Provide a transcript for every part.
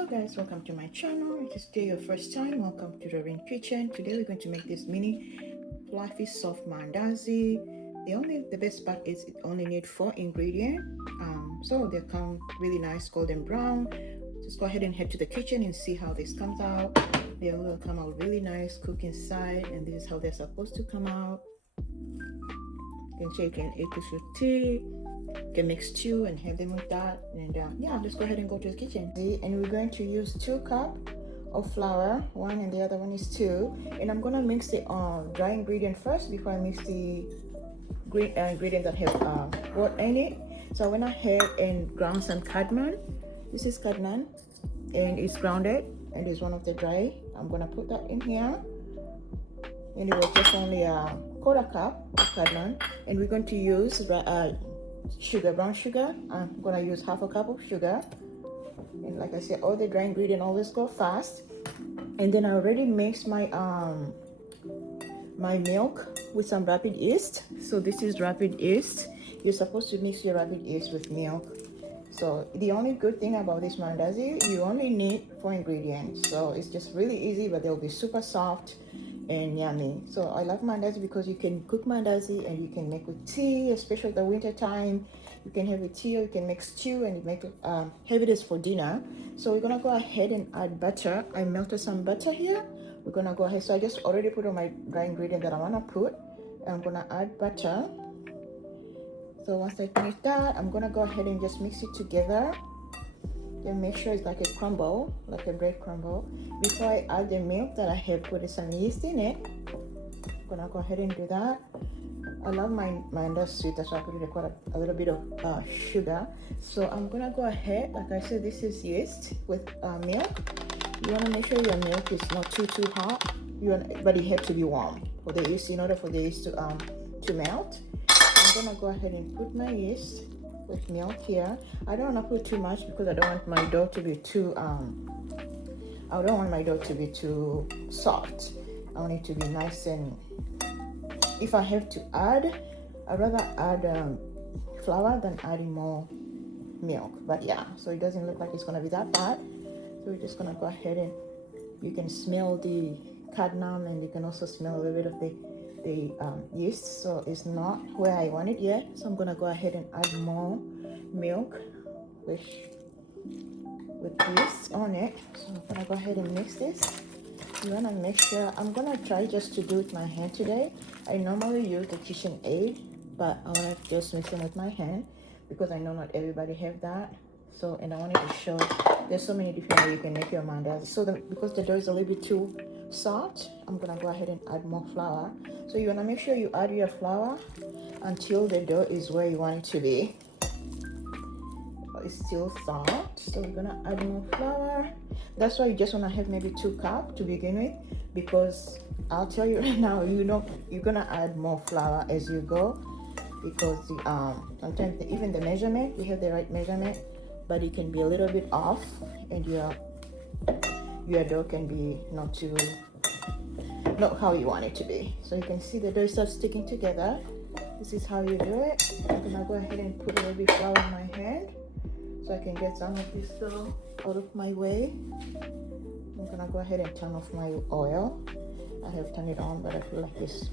Hello guys, welcome to my channel. If it's today your first time, welcome to the Rain Kitchen. Today we're going to make this mini fluffy soft mandazi. The best part is it only need 4 ingredients. So they come really nice golden brown. Just go ahead and head to the kitchen and see how this comes out. They will come out really nice, cook inside, and this is how they're supposed to come out. You can shake and eat with your tea. You can mix two and have them with that, and yeah, let's go ahead and go to the kitchen. And we're going to use 2 cups of flour, one and the other one is 2, and I'm gonna mix the dry ingredient first before I mix the green ingredient that have water in it. So I went ahead and ground some cardamom. This is cardamom and it's grounded and is one of the dry. I'm gonna put that in here, and it was just only a quarter cup of cardamom, and we're going to use sugar, brown sugar. I'm gonna use half a cup of sugar, and like I said, all the dry ingredient always go fast. And then I already mixed my my milk with some rapid yeast. So this is rapid yeast. You're supposed to mix your rapid yeast with milk. So the only good thing about this mandazi, you only need 4 ingredients, so it's just really easy, but they'll be super soft and yummy. So I love mandazi because you can cook mandazi and you can make with tea, especially the winter time. You can have with tea, or you can make stew and you make have it as for dinner. So we're gonna go ahead and add butter. I melted some butter here. We're gonna go ahead. So I just already put on my dry ingredient that I wanna put. I'm gonna add butter. So once I finish that, I'm gonna go ahead and just mix it together. Then make sure it's like a crumble, like a bread crumble. Before I add the milk that I have put some yeast in it, I'm gonna go ahead and do that. I love my mandazi sweet, that's why I put in quite a little bit of sugar. So I'm gonna go ahead, like I said, this is yeast with milk. You wanna make sure your milk is not too hot. But it has to be warm for the yeast, in order for the yeast to melt. I'm gonna go ahead and put my yeast with milk here. I don't want to put too much because I don't want my dough to be too soft. I want it to be nice, and if I have to add, I'd rather add flour than adding more milk. But yeah, so it doesn't look like it's gonna be that bad. So we're just gonna go ahead and you can smell the cardamom, and you can also smell a little bit of the yeast. So it's not where I want it yet, so I'm gonna go ahead and add more milk with yeast on it. So I'm gonna go ahead and mix this. You wanna make sure, I'm gonna try just to do it with my hand today. I normally use the kitchen aid, but I wanna just mix it with my hand because I know not everybody have that. So, and I wanted to show there's so many different ways you can make your mandazi. So because the dough is a little bit too soft, I'm gonna go ahead and add more flour. So you wanna make sure you add your flour until the dough is where you want it to be. It's still soft, so we're gonna add more flour. That's why you just wanna have maybe 2 cups to begin with, because I'll tell you right now, you're gonna add more flour as you go, because sometimes even the measurement, you have the right measurement, but it can be a little bit off, and your dough can be not how you want it to be. So you can see the dough starts sticking together. This is how you do it. I'm gonna go ahead and put a little bit of flour in my hand so I can get some of this dough out of my way. I'm gonna go ahead and turn off my oil. I have turned it on, but I feel like it's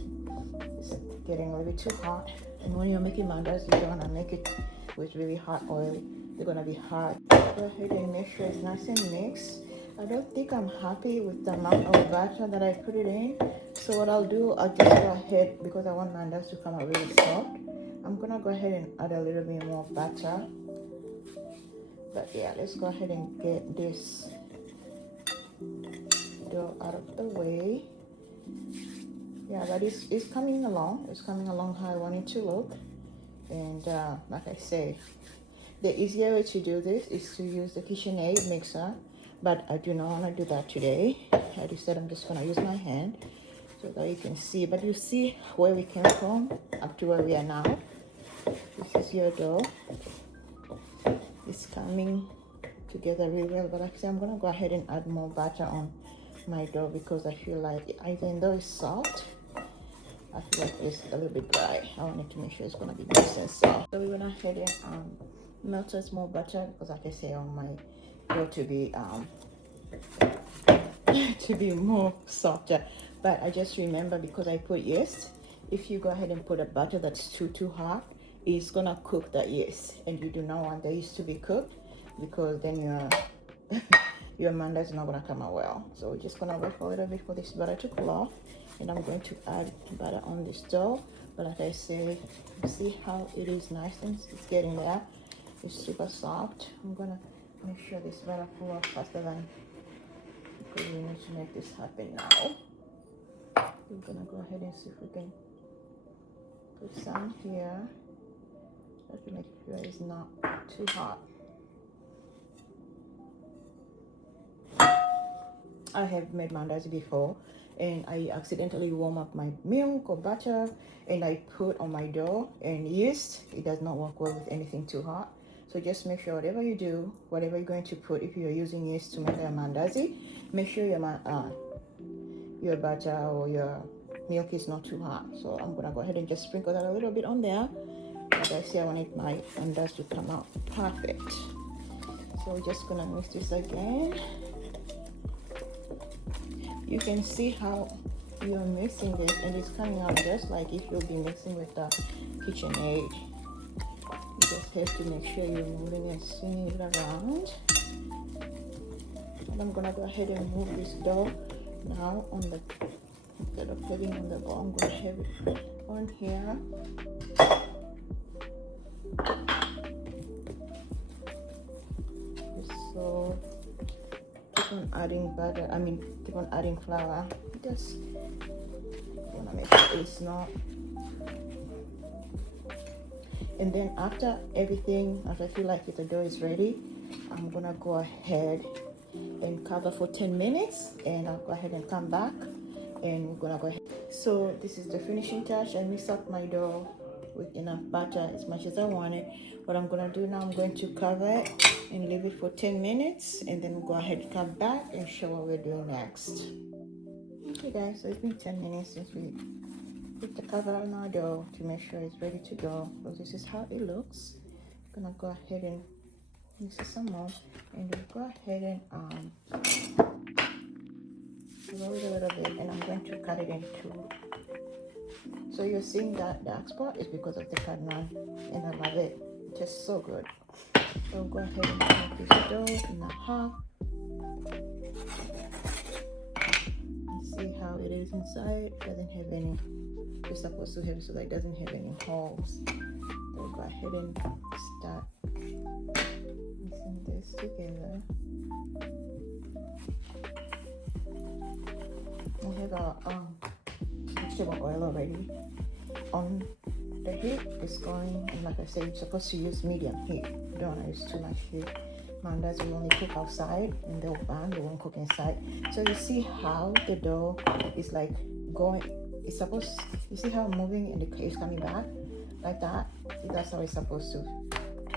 getting a little bit too hot. And when you're making mandazi, you don't wanna make it with really hot oil. They're gonna be hard. Go ahead and make sure it's nice and mixed. I don't think I'm happy with the amount of butter that I put it in. So what I'll do, I'll just go ahead, because I want mandazi to come out really soft, I'm gonna go ahead and add a little bit more butter. But yeah, let's go ahead and get this dough out of the way. Yeah, but it's coming along. It's coming along how I want it to look. And like I say, the easier way to do this is to use the KitchenAid mixer, but I do not want to do that today. I decided I'm just going to use my hand so that you can see. But you see where we came from up to where we are now. This is your dough. It's coming together really well, but actually I'm going to go ahead and add more butter on my dough because I feel like even though it's soft, I feel like it's a little bit dry. I wanted to make sure it's going to be nice and soft. So we went ahead and melted more butter because, like I say, on my dough to be to be more softer. But I just remember, because I put yeast, if you go ahead and put a butter that's too hot, it's gonna cook the yeast, and you do not want the yeast to be cooked, because then your manda is not gonna come out well. So we're just gonna wait for a little bit for this butter to cool off, and I'm going to add butter on this dough. But like I said, see how it is nice and it's getting there. It's super soft. I'm gonna make sure this butter cool off faster than, because we need to make this happen now. We're gonna go ahead and see if we can put some here. Try to make sure it's not too hot. I have made mandazi before, and I accidentally warm up my milk or butter, and I put on my dough and yeast. It does not work well with anything too hot. So just make sure whatever you do, whatever you're going to put, if you're using yeast to make a mandazi, make sure your butter or your milk is not too hot. So I'm gonna go ahead and just sprinkle that a little bit on there. Like I say, I wanted my mandazi to come out perfect. So we're just gonna mix this again. You can see how you're mixing this, and it's coming out just like if you'll be mixing with the KitchenAid. You just have to make sure you're moving and swinging it around. And I'm gonna go ahead and move this dough now on the, instead of putting on the bowl, I'm gonna have it on here. So keep on adding butter, keep on adding flour. Just wanna make sure it's not. And then after everything, after I feel like the dough is ready, I'm gonna go ahead and cover for 10 minutes, and I'll go ahead and come back, and we're gonna go ahead. So this is the finishing touch. I mixed up my dough with enough butter, as much as I wanted. What I'm gonna do now, I'm going to cover it and leave it for 10 minutes, and then we'll go ahead and come back and show what we're doing next. Okay guys, so it's been 10 minutes since we put the cover on our dough to make sure it's ready to go. So this is how it looks. I'm gonna go ahead and mix it some more, and we'll go ahead and roll it a little bit, and I'm going to cut it in two. So you're seeing that dark spot is because of the cardamom, and I love it. It tastes so good. So go ahead and cut this dough in half. See how it is inside. It doesn't have any, you're supposed to have it so that it doesn't have any holes. So go ahead and start mixing this together. We have our vegetable oil already on the heat. It's going, and like I said, you're supposed to use medium heat. You don't want to use too much heat. Mandazi will only cook outside in the oven, they won't cook inside. So you see how the dough is like going, it's supposed, you see how I'm moving and it's coming back like that? That's how it's supposed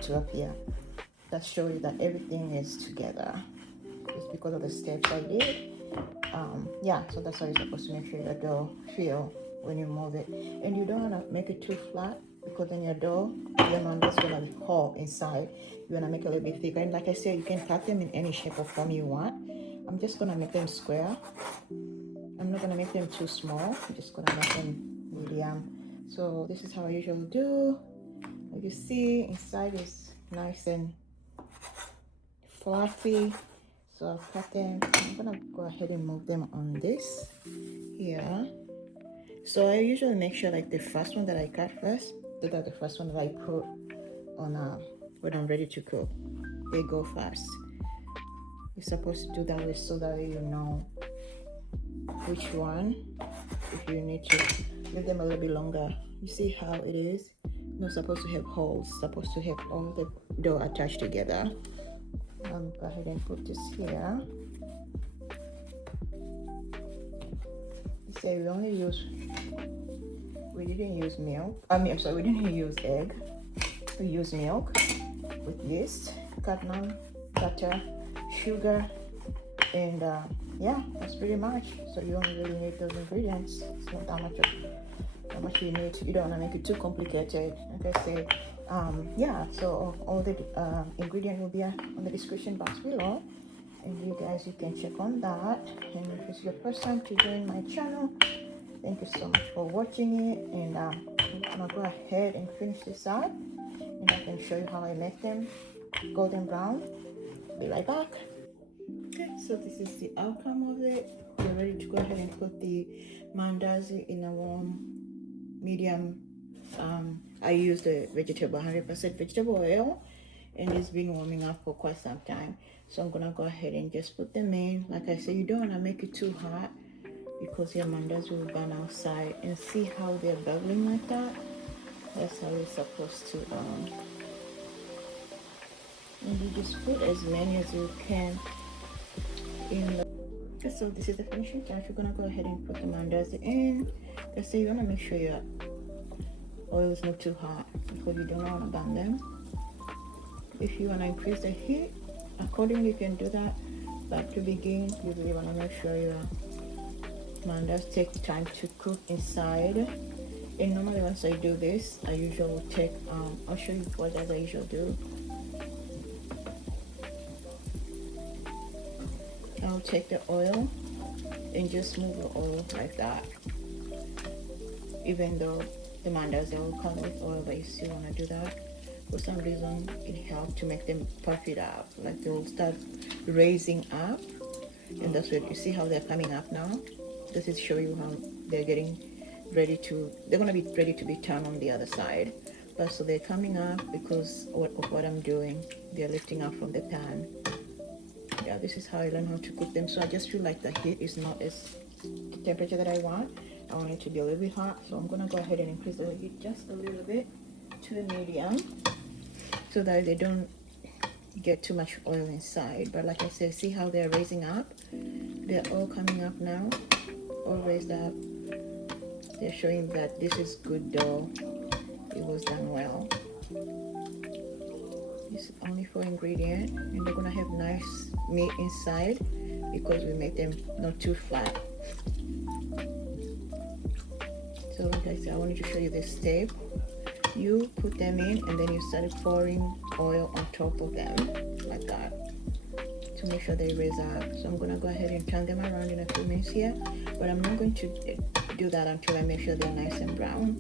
to appear. That shows you that everything is together. It's because of the steps I did. Yeah, so that's how you're supposed to make sure your dough feel when you move it. And you don't want to make it too flat, because then your dough, your mandazi is going to be whole inside. You want to make it a little bit thicker. And like I said, you can cut them in any shape or form you want. I'm just going to make them square. I'm not going to make them too small. I'm just going to make them medium. So this is how I usually do. Like you see, inside is nice and fluffy. So I'll cut them. I'm going to go ahead and move them on this here. So I usually make sure like the first one that I cut first, that the first one that I put on when I'm ready to cook. They go fast. You're supposed to do that way so that you know which one. If you need to leave them a little bit longer. You see how it is? Not supposed to have holes. It's supposed to have all the dough attached together. Go ahead and put this here. Say we didn't use milk. I'm sorry, we didn't use egg. We used milk with yeast, cardamom, butter, sugar, and yeah, that's pretty much. So you only really need those ingredients. It's not that much you need. You don't want to make it too complicated. Like I said, Yeah, so all the ingredient will be on the description box below, and you guys, you can check on that. And if it's your first time to join my channel, thank you so much for watching it. And I'm gonna go ahead and finish this up, and I can show you how I make them golden brown. Be right back. Okay, so this is the outcome of it. We're ready to go ahead and put the mandazi in a warm medium. I use the vegetable 100% vegetable oil, and it's been warming up for quite some time. So I'm gonna go ahead and just put them in. Like I said, you don't wanna make it too hot because your mandazi will burn outside. And see how they're bubbling like that? That's how it's supposed to. And you just put as many as you can in the. So this is the finishing touch. We're gonna go ahead and put the mandazi in. Let's say you wanna make sure your oil is not too hot because you don't want to burn them. If you want to increase the heat accordingly, you can do that, but to begin, you really want to make sure your mandazi take time to cook inside. And normally once I do this, I usually take I'll show you what I usually do. I'll take the oil and just move the oil like that, even though the mandazi will come with oil, but you still want to do that. For some reason, it helps to make them puff it up, like they will start raising up, and that's what you see how they're coming up now. This is show you how they're getting ready to. They're gonna be ready to be turned on the other side, but so they're coming up because of what I'm doing. They're lifting up from the pan. Yeah, this is how I learn how to cook them. So I just feel like the heat is not as the temperature that I want. I want it to be a little bit hot, so I'm gonna go ahead and increase the heat just a little bit to the medium so that they don't get too much oil inside. But like I said, see how they're raising up? They're all coming up now, all raised up. They're showing that this is good dough. It was done well. This is only 4 ingredients, and they're gonna have nice meat inside because we make them not too flat. So like I said, I wanted to show you this step. You put them in and then you start pouring oil on top of them like that to make sure they raise up. So I'm gonna go ahead and turn them around in a few minutes here, but I'm not going to do that until I make sure they're nice and brown.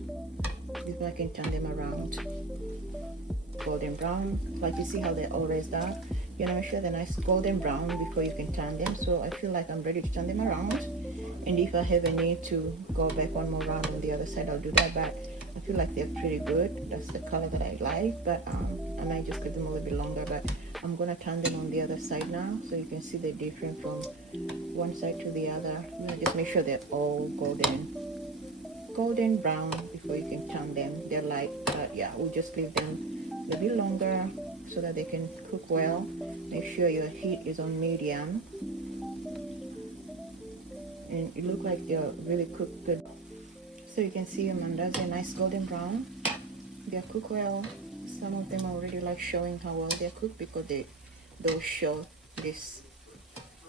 Before I can turn them around, golden brown. Like you see how they're all raised up. You wanna make sure they're nice golden brown before you can turn them. So I feel like I'm ready to turn them around. And if I have a need to go back one more round on the other side, I'll do that. But I feel like they're pretty good. That's the color that I like. But I might just give them a little bit longer. But I'm gonna turn them on the other side now, so you can see the difference from one side to the other. I'm gonna just make sure they're all golden brown before you can turn them. They're light, but yeah, we'll just leave them a little bit longer so that they can cook well. Make sure your heat is on medium. And it looks like they're really cooked good. So you can see your mandazi are nice golden brown. They're cooked well. Some of them are already like showing how well they're cooked because they'll show this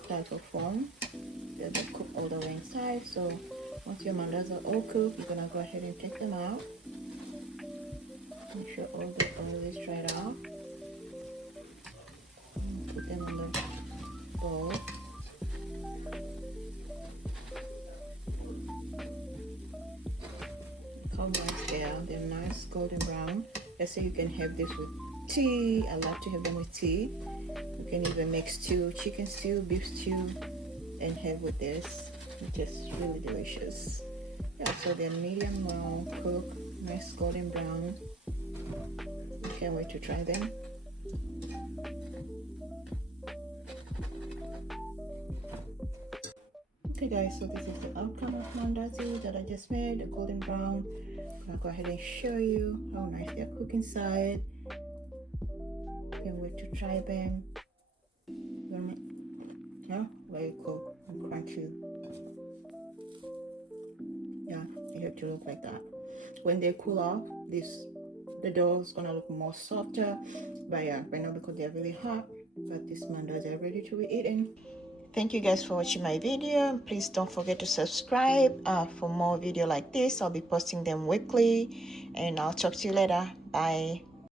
type of form. They're cooked all the way inside. So once your mandazi are all cooked, you're gonna go ahead and take them out. Make sure all the oil is dried out. Put them on the bowl. They're nice golden brown. Let's say you can have this with tea. I love to have them with tea. You can even make stew, chicken stew, beef stew, and have with this. It's just really delicious. Yeah, so they're medium well cooked, nice golden brown. Can't wait to try them. Okay guys, so this is the outcome of mandazi that I just made, the golden brown. I'll go ahead and show you how nice they're cooked inside. Can't wait to try them. Yeah, very cool and crunchy. Yeah, they have to look like that. When they cool off, the dough is gonna look more softer. But yeah, right now because they're really hot, but these mandazi are ready to be eaten. Thank you guys for watching my video. Please don't forget to subscribe for more video like this. I'll be posting them weekly, and I'll talk to you later. Bye.